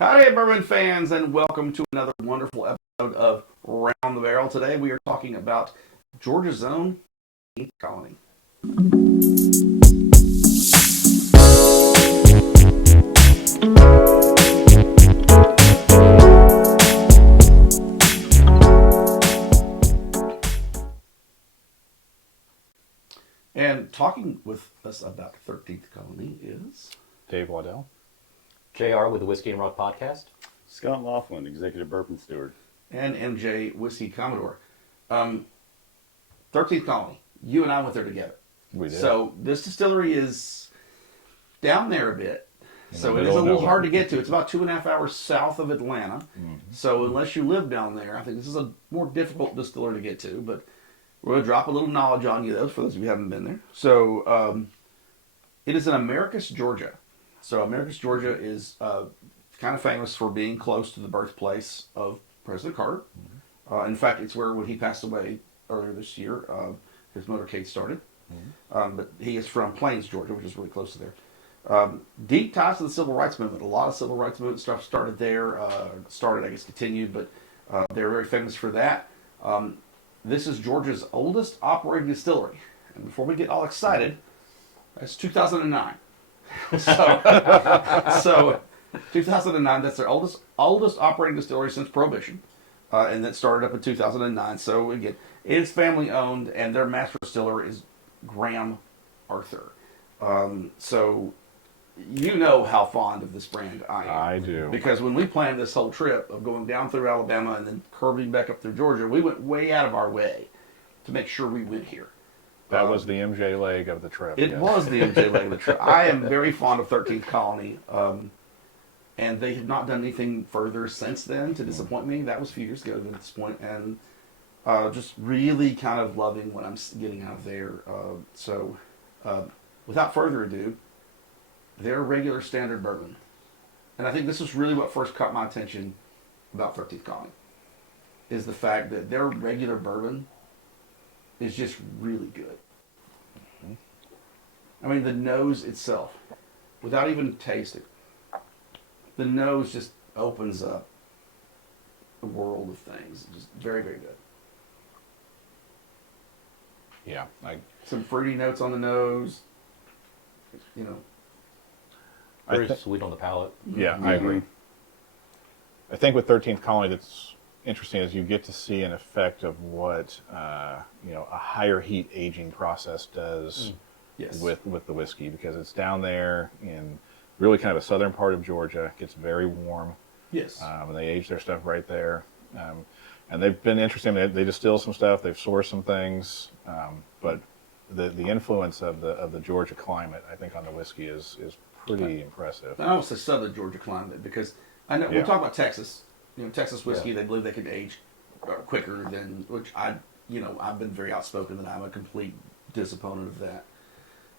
Howdy, bourbon fans, and welcome to another wonderful episode of Round the Barrel. Today we are talking about Georgia's own 13th Colony. And talking with us about 13th Colony is Dave Waddell. JR with the Whiskey and Rock Podcast. Scott Laughlin, Executive Bourbon Steward. and MJ Whiskey Commodore. 13th Colony. You and I went there together. We did. So this distillery is down there a bit. So it is middle a of little nowhere. hard to get to. It's about 2.5 hours south of Atlanta. Mm-hmm. So unless you live down there, I think this is a more difficult distillery to get to. But we're going to drop a little knowledge on you, though, for those of you who haven't been there. So it is in Americus, Georgia. So Americus, Georgia is kind of famous for being close to the birthplace of President Carter. Mm-hmm. In fact, it's where when he passed away earlier this year, his motorcade started. Mm-hmm. But he is from Plains, Georgia, which is really close to there. Deep ties to the civil rights movement. A lot of civil rights movement stuff started there. Continued, but they're very famous for that. This is Georgia's oldest operating distillery. And before we get all excited, that's 2009. so 2009, that's their oldest operating distillery since Prohibition. And that started up in 2009. So again, it's family owned, and their master distiller is Graham Arthur. So you know how fond of this brand I am. I do. Because when we planned this whole trip of going down through Alabama and then curving back up through Georgia, we went way out of our way to make sure we went here. That was the MJ leg of the trip. It was the MJ leg of the trip. I am very fond of 13th Colony, and they have not done anything further since then to disappoint me. That was a few years ago at this point, and just really kind of loving what I'm getting out of there. Without further ado, their regular standard bourbon. And I think this is really what first caught my attention about 13th Colony, is the fact that their regular bourbon is just really good. I mean, the nose itself, without even tasting, the nose just opens up the world of things. Just very, very good. Yeah. Some fruity notes on the nose, you know. Very sweet on the palate. Yeah, I agree. I think with 13th Colony, that's interesting is you get to see an effect of what a higher heat aging process does Yes. with the whiskey, because it's down there in really kind of a southern part of Georgia. It gets very warm. Yes. And they age their stuff right there. And they've been interesting. They distill some stuff. They've sourced some things. But the influence of the Georgia climate, I think, on the whiskey is pretty impressive. I almost say southern Georgia climate, because I know we talk about Texas. You know, Texas whiskey, they believe they can age quicker than, which I've been very outspoken that I'm a complete disopponent of that.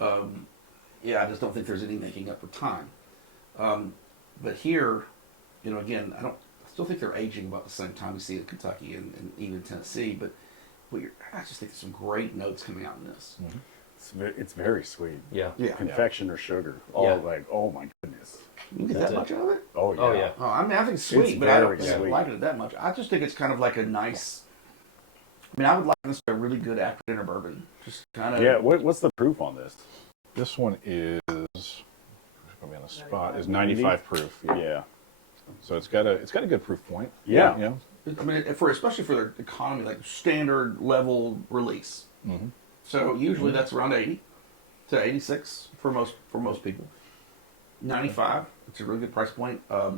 I just don't think there's any making up for time. But here, again, I still think they're aging about the same time we see in Kentucky and even Tennessee. But I just think there's some great notes coming out in this. Mm-hmm. It's very sweet. Yeah. Confection or sugar. Yeah. Oh my goodness. You get that much out of it? Oh yeah. Oh, yeah. Oh, I mean, I think it's sweet, It's but I don't very think I sweet. like it that much. I just think it's kind of like a nice. I mean, I would like this to be a really good after dinner bourbon. Just kind of. Yeah. What's the proof on this? This one is, put me on the spot, is 95 proof. Yeah. So it's got a good proof point. Yeah. Yeah. I mean, especially for their economy, like standard level release. Mm-hmm. So usually that's around 80 to 86 for most people. 95, it's a really good price point, a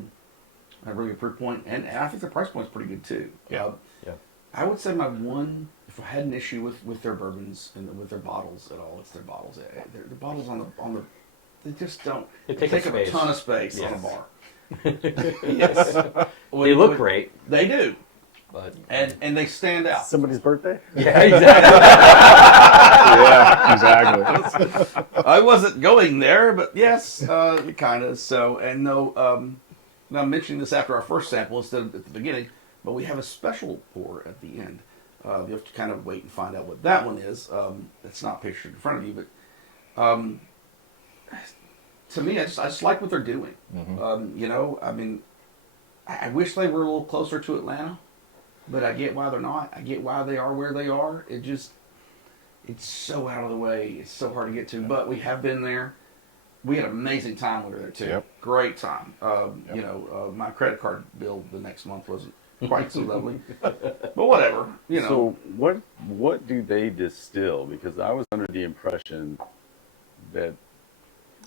really good proof point, and I think the price point's pretty good too. Yeah. I would say if I had an issue with their bourbons and with their bottles at all, it's their bottles. Their bottles on the they just don't. They take up up a space. ton of space on a Yes. bar. Yes, They look great, They do, but and they stand out. Somebody's birthday? yeah, exactly. Yeah, exactly. I wasn't going there, but yes, kind of. So, and no, now I'm mentioning this after our first sample instead of at the beginning, but we have a special pour at the end. You have to kind of wait and find out what that one is. It's not pictured in front of you, but to me, I just like what they're doing. Mm-hmm. I mean, I wish they were a little closer to Atlanta, but I get why they're not. I get why they are where they are. It's so out of the way. It's so hard to get to. But we have been there. We had an amazing time when we were there too. Yep. Great time. My credit card bill the next month wasn't quite so lovely, but whatever. So what do they distill? Because I was under the impression that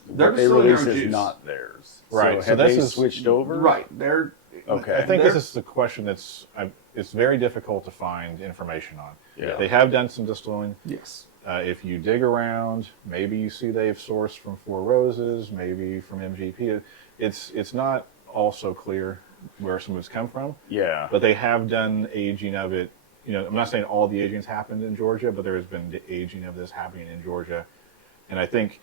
They're what they distilling their release own is juice. not theirs. Right, So so have this they is- switched over? Right. They're Okay. I think They're- this is the question that's it's very difficult to find information on. Yeah. They have done some distilling. yes. If you dig around, maybe you see they've sourced from Four Roses, maybe from MGP. It's not all so clear where some of it's come from, Yeah. but they have done aging of it. I'm not saying all the aging's happened in Georgia, but there has been the aging of this happening in Georgia, and I think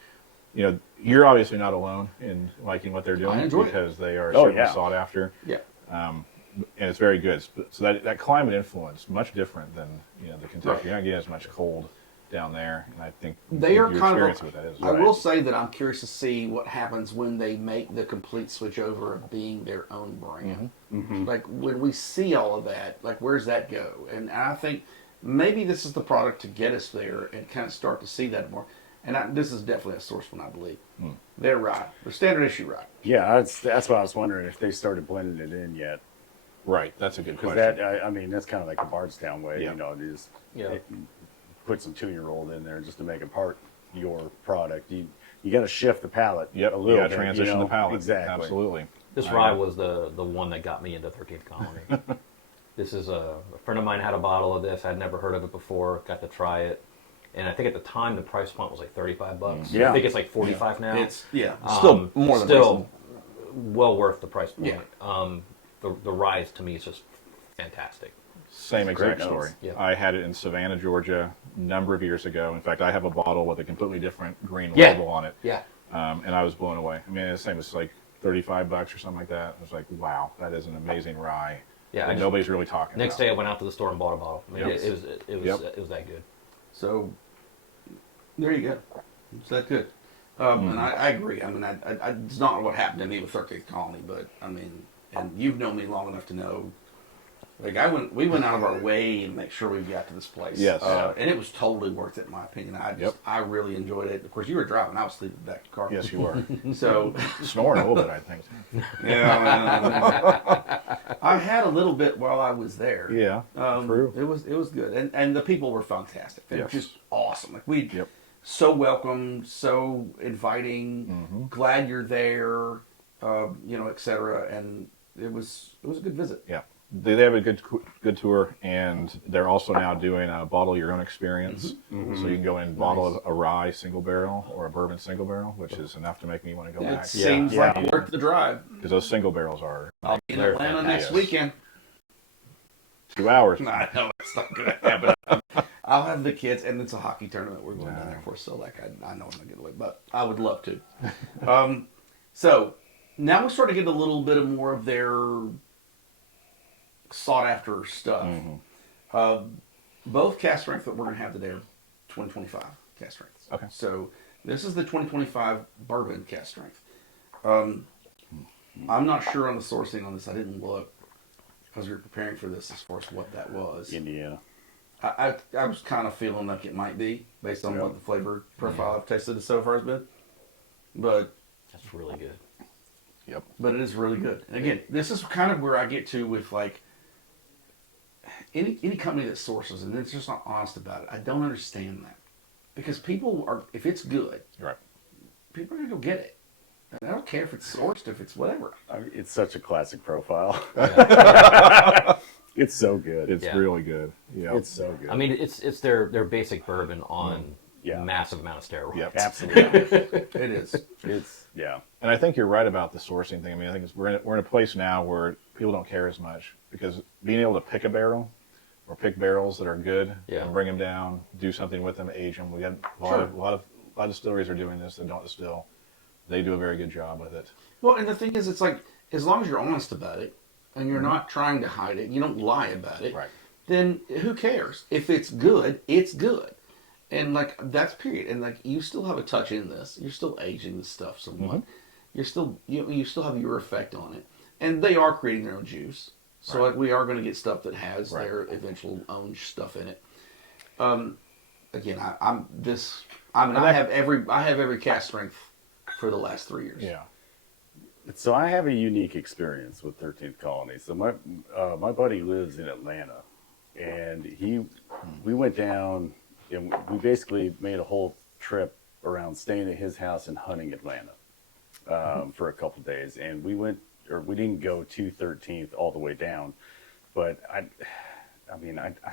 you're obviously not alone in liking what they're doing enjoy it. because they are Oh, certainly yeah. sought after. Yeah. And it's very good. So that climate influence much different than the Kentucky. Right. You're not getting as much cold down there, and I think They are your kind experience of. with that is I right. will say that I'm curious to see what happens when they make the complete switch over of being their own brand. Like when we see all of that, like where's that go? And I think maybe this is the product to get us there and kind of start to see that more. And this is definitely a source one, I believe. They're right. The standard issue right. Yeah, that's why I was wondering if they started blending it in yet. Right, that's a good Because question. I mean, that's kind of like the Bardstown way, Yeah. just Yeah. put some 2-year-old in there just to make it part your product. You got to shift the palate Yep, a you little got bit. to transition the palate. Exactly. Absolutely. This rye was the one that got me into 13th Colony. This is a friend of mine had a bottle of this. I'd never heard of it before. Got to try it, and I think at the time the price point was like $35. Yeah. I think it's like 45 now. It's still more than still well worth the price point. Yeah. The rye to me is just fantastic. Same exact Great story. nose. Yeah. I had it in Savannah, Georgia, a number of years ago. In fact, I have a bottle with a completely different green Yeah. label on it. Yeah. And I was blown away. I mean, it's the same. It's like $35 or something like that. I was like, wow, that is an amazing rye. Yeah, that nobody's really talking Next about. day I went out to the store and bought a bottle. I mean, Yep. it was that good. So there you go. It's that good. And I agree. I mean, it's not what happened to me with 13th Colony, but I mean, and you've known me long enough to know. Like we went out of our way to make sure we got to this place. Yes. And it was totally worth it in my opinion. I really enjoed it. Of course, you were driving. I was sleeping back in the car. Yes, you were. So Snoring a little bit, I think. yeah, I had a little bit while I was there. Yeah, true. It was good, and the people were fantastic. They were Yes. just awesome. Like we, Yep. so welcome, so inviting. Glad you're there, etc. And it was a good visit. Yeah. They have a good tour, and they're also now doing a bottle your own experience. So you can go in and bottle a rye single barrel or a bourbon single barrel, which is enough to make me want to go It back. seems Yeah. like worth the drive. Because those single barrels are I'll be in They're Atlanta next fantastic. weekend. 2 hours. I know it's not going to happen. I'll have the kids, and it's a hockey tournament we're going down there for. So, like, I know I'm going to get away, but I would love to. So now we start to get a little bit of more of their sought after stuff. Both cast strength that we're going to have today are 2025 cast strengths. Okay. So this is the 2025 bourbon cast strength. I'm not sure on the sourcing on this. I didn't look because we were preparing for this as far as what that was. Indiana. I was kind of feeling like it might be based on what the flavor profile I've tasted so far has been, but That's really good. it is really good. And again, this is kind of where I get to with like any company that sources and it's just not honest about it. I don't understand that because people are, if it's good, Right. people are gonna go get it. And I don't care if it's sourced, if it's whatever. I mean, it's such a classic profile. It's so good. It's Yeah. really good. Yeah. It's so good. I mean, it's their basic bourbon on Yeah. massive amount of steroids. Yep. Absolutely. It is. It's And I think you're right about the sourcing thing. I mean, I think we're in a place now where people don't care as much because being able to pick a barrel or pick barrels that are good Yeah. and bring them down, do something with them, age them. We got a lot of distilleries are doing this that don't distill. They do a very good job with it. Well, and the thing is, it's like as long as you're honest about it and you're not trying to hide it, you don't lie about it. Right. Then who cares? If it's good, it's good. And like that's period. And like you still have a touch in this. You're still aging this stuff somewhat. You're still you still have your effect on it. and they are creating their own juice. So Right. like we are going to get stuff that has Right. their eventual own stuff in it. Again, I have every cast strength for the last 3 years. Yeah. So I have a unique experience with 13th Colony. So my buddy lives in Atlanta, and we went down and we basically made a whole trip around staying at his house and hunting Atlanta for a couple days. And we didn't go to 13th all the way down, but I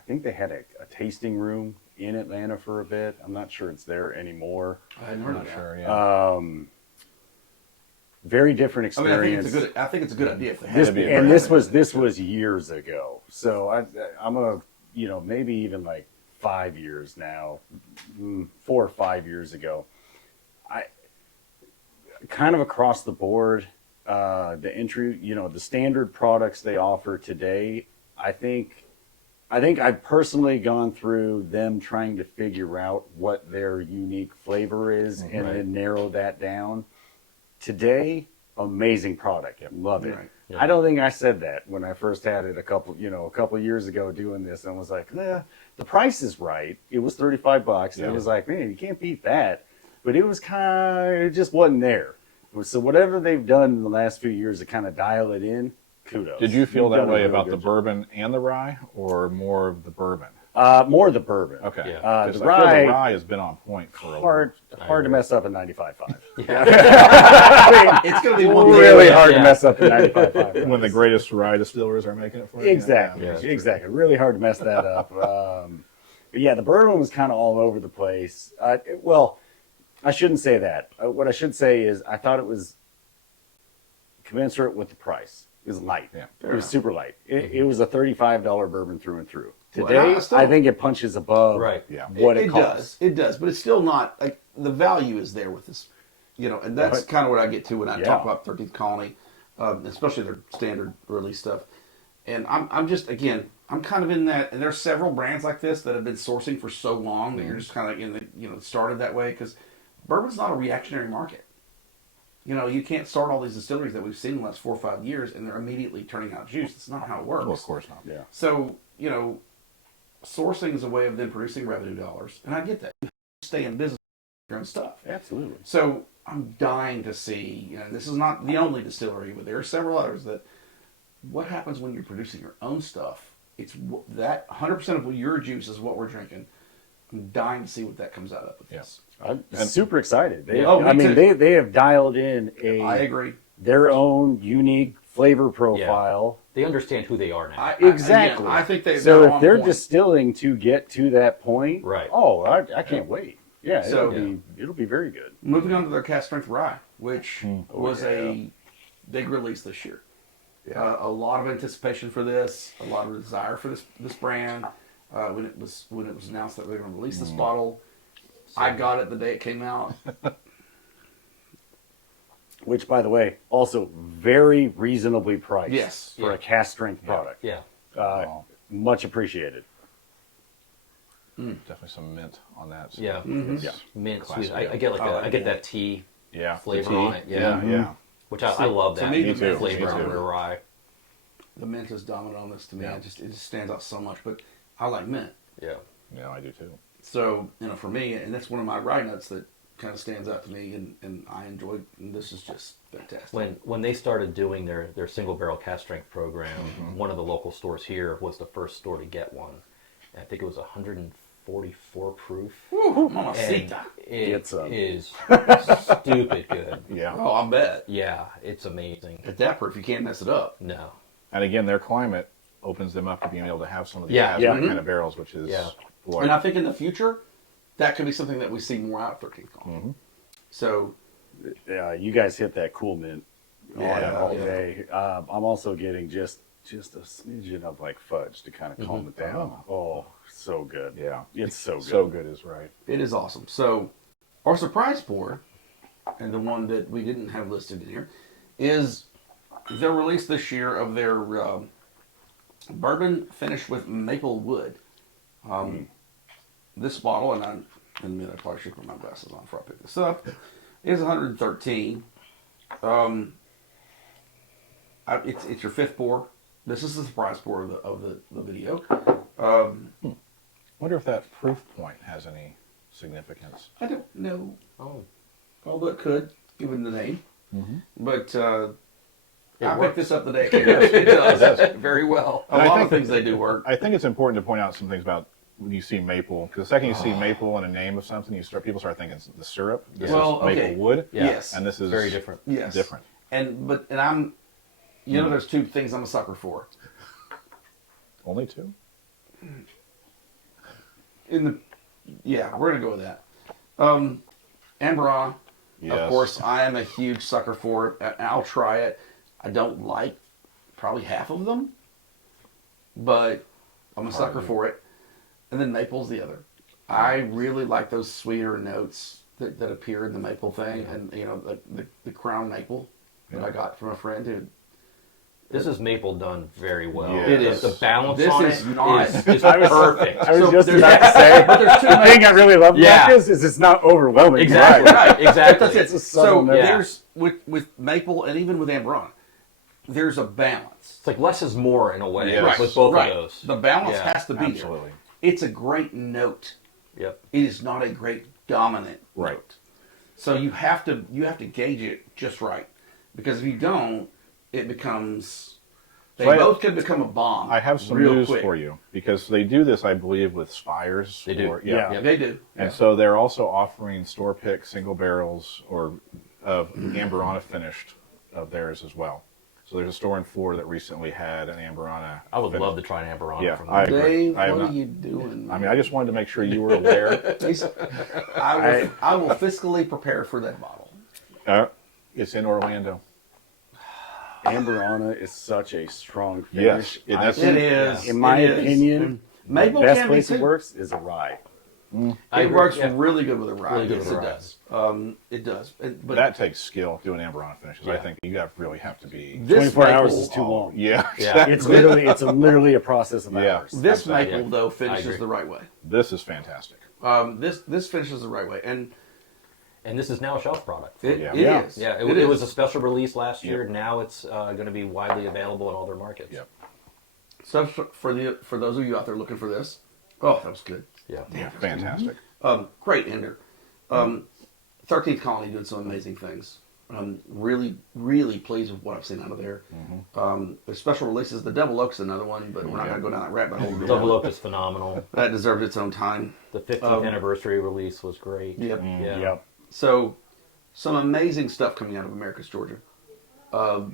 think they had a tasting room in Atlanta for a bit. I'm not sure it's there anymore. I hadn't heard Not of that. sure. Yeah. Very different I mean, experience. I think it's a good idea if they have This, it. be a and great this was years ago. So I'm maybe even like 5 years now, 4 or 5 years ago. I kind of across the board, the entry, the standard products they offer today. I think I've personally gone through them trying to figure out what their unique flavor is and Right. then narrow that down. Today, amazing product. Love it. Right. Yeah. I don't think I said that when I first had it a couple years ago doing this, and was like, the price is right. It was $35, and it was like, man, you can't beat that. But it was it just wasn't there. So whatever they've done in the last few years to kind of dial it in, kudos. Did you feel You've that done a way real about the good bourbon and the rye, or more of the bourbon? job. More the bourbon. Okay. Yeah. 'Cause The I feel rye, the rye has been on point for a while. hard to agree. mess up in 95.5. It's going to be one Really day. hard to Yeah. mess up in 95.5. When the greatest rye distillers are making it for you. Exactly. Yeah, that's Exactly. Really hard to mess that up. But yeah, the bourbon was kind of all over the place. Well, I shouldn't say that. What I should say is I thought it was commensurate with the price. It was light. Yeah. It was super light. It was a $35 bourbon through and through. Well, Today, and I think it punches above Right. Yeah. what it It costs. does. It does, but it's still not like the value is there with this, and that's Right. kind of what I get to when I Yeah. talk about 13th Colony, especially their standard release stuff. And I'm just I'm kind of in that, and there's several brands like this that have been sourcing for so long that you're just kind of in the started that way because bourbon's not a reactionary market. You can't start all these distilleries that we've seen in the last 4 or 5 years and they're immediately turning out juice. That's not how it works. Well, of course not. Yeah. So, sourcing is a way of them producing revenue dollars. And I get that. You have to stay in business with your own stuff. Absolutely. So I'm dying to see, this is not the only distillery, but there are several others that what happens when you're producing your own stuff? It's that 100% of your juice is what we're drinking. I'm dying to see what that comes out of with this. I'm super excited. They, Oh, me I mean, too. they have dialed in I agree. their own unique flavor profile. They understand who they are now. Exactly. I think So they're if on they're point. distilling to get to that point, Right. Oh, I can't wait. Yeah, So- it'll be very good. Moving on to their cast strength rye, which was yeah. a big release this year. Yeah. A lot of anticipation for this, a lot of desire for this brand. When it was announced that they were going to release this bottle, I got it the day it came out. Which, by the way, also very reasonably priced Yes. for Yeah. a cast strength product. Yeah. Wow. Much appreciated. Definitely some mint on that. So Yeah. it's Yeah. Mint, classic, sweet. I yeah. get I like I get mint. that tea Yeah. flavor the tea. on it. Yeah. Yeah. Which I love To that me, the mint flavor is on good. the rye. The mint is dominant on this to me. Yeah. It just stands out so much. But I like mint. Yeah. Yeah, I do too. So, for me, and that's one of my rye nuts that kind of stands out to me, and I enjoy. And this is just fantastic. When they started doing their single barrel cast strength program, one of the local stores here was the first store to get one. And I think it was 144 proof. Whew, And mamacita. it some. is stupid good. Yeah. Oh, I bet. Yeah, it's amazing. At that proof, you can't mess it up. No. And again, their climate opens them up to being able to have some of these Yeah. cast Yeah. kind of barrels, which is Yeah. boy, And I think in the future, that could be something that we see more out of 13th Colony. So, You guys hit that cool mint on it Yeah, all yeah. day. I'm also getting just a smidgen of like fudge to kind of calm it down. Oh, so good. yeah, It's so good. so good is right. it is awesome. So, our surprise pour, and the one that we didn't have listed in here, is their release this year of their bourbon finished with maple wood. This bottle, and I admit I probably should put my glasses on before I pick this up, is 113. It's your fifth pour. This is the surprise pour of the video. Wonder if that proof point has any significance. I don't know, Oh, although it could, given the name. But I picked works. this up today. It does very well. A And I lot think- of things they do work. I think it's important to point out some things about when you see maple, because the second you see maple in a name of something, people start thinking it's the syrup. This Well, is maple okay. wood. Yeah. Yes. And this is very different. Yes. different. And I'm, there's two things I'm a sucker for. Only two? We're gonna go with that. Amberana, Yes. of course, I am a huge sucker for it. I'll try it. I don't like probably half of them, but I'm a sucker for it. And then maple's the other. I really like those sweeter notes that appear in the maple thing, and the crown maple that I got from a friend who. This is maple done very well. Yeah. It is. The balance This on is it not- is I perfect. I was So just there's- about to say, But there's two the thing I really love Yeah. about this is it's not overwhelming. Exactly. Right. Right. Exactly. That's it. It's a subtle So note. Yeah. there's with maple and even with Amberana, there's a balance. It's like less is more in a way Yes. with both Right. of those. The balance Yeah, has to be Absolutely. there. It's a great note. Yep. It is not a great dominant Right. note. So you have to gauge it just right, because if you don't, it becomes. They So both can become a bomb. I have some real news quick. for you, because they do this, I believe, with Spires. They do. Yeah. Yeah, they do. And so they're also offering store pick single barrels or of Amberana finished of theirs as well. So there's a store in Florida that recently had an Amberana. I would finished. love to try an Amberana Yeah, from I them. agree. Dave, I have what not- are you doing? I mean, I just wanted to make sure you were aware. I will fiscally prepare for that bottle. It's in Orlando. Amberana is such a strong Yes, finish. that's- It is. In my It is. opinion, Maple the best can be place it too. works is a rye. I It agree, works yeah. really good with a rye. Really good yes, with a it rye. does. It does. But That takes skill doing Amberana finishes. I Yeah. think you really have to be. this 24 hours maple- is too long. Yeah, Yeah. It's literally a process of Yeah. hours. This Absolutely. maple though I finishes agree. the right way. This is fantastic. This finishes the right way, and And this is now a shelf product. it Yeah. it Yeah. is. Yeah, It it is. was a special release last year. Yep. Now it's going to be widely available in all their markets. Yep. So for those of you out there looking for this, oh, that was good. Yeah. Yeah, fantastic. Great ender. 13th Colony doing some amazing things. Really, really pleased with what I've seen out of there. The special releases, the Double Oak's another one, but we're not going to go down that rabbit hole. Double Oak is phenomenal. That deserved its own time. The 15th anniversary release was great. Yep. Yeah. Yep. So, some amazing stuff coming out of Americus, Georgia. Yeah.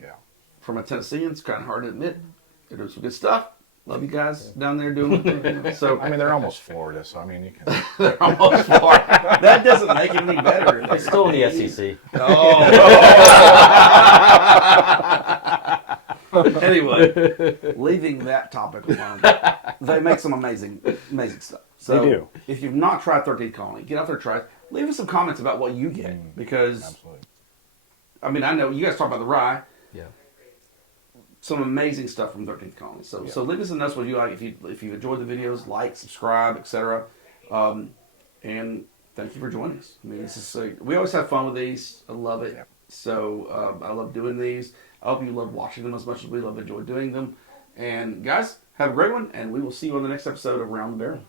From a Tennessean, it's kind of hard to admit. They're doing some good stuff. Love you guys down there doing it. So, I mean, they're almost Florida, so I mean, you can. they're almost far. That doesn't make it any better. It's still in the SEC. Anyway, leaving that topic alone, they make some amazing stuff. So They do. If you've not tried 13th Colony, get out there, try it. Leave us some comments about what you get, because Absolutely. I mean, I know you guys talk about the rye. Yeah. Some amazing stuff from 13th Colony. So Yeah. so leave us a note what you like. If you've enjoyed the videos, like, subscribe, etc. And thank you for joining us. I mean, this is we always have fun with these. I love it. Yeah. So I love doing these. I hope you love watching them as much as we love enjoy doing them. And guys, have a great one, and we will see you on the next episode of Round the Barrel.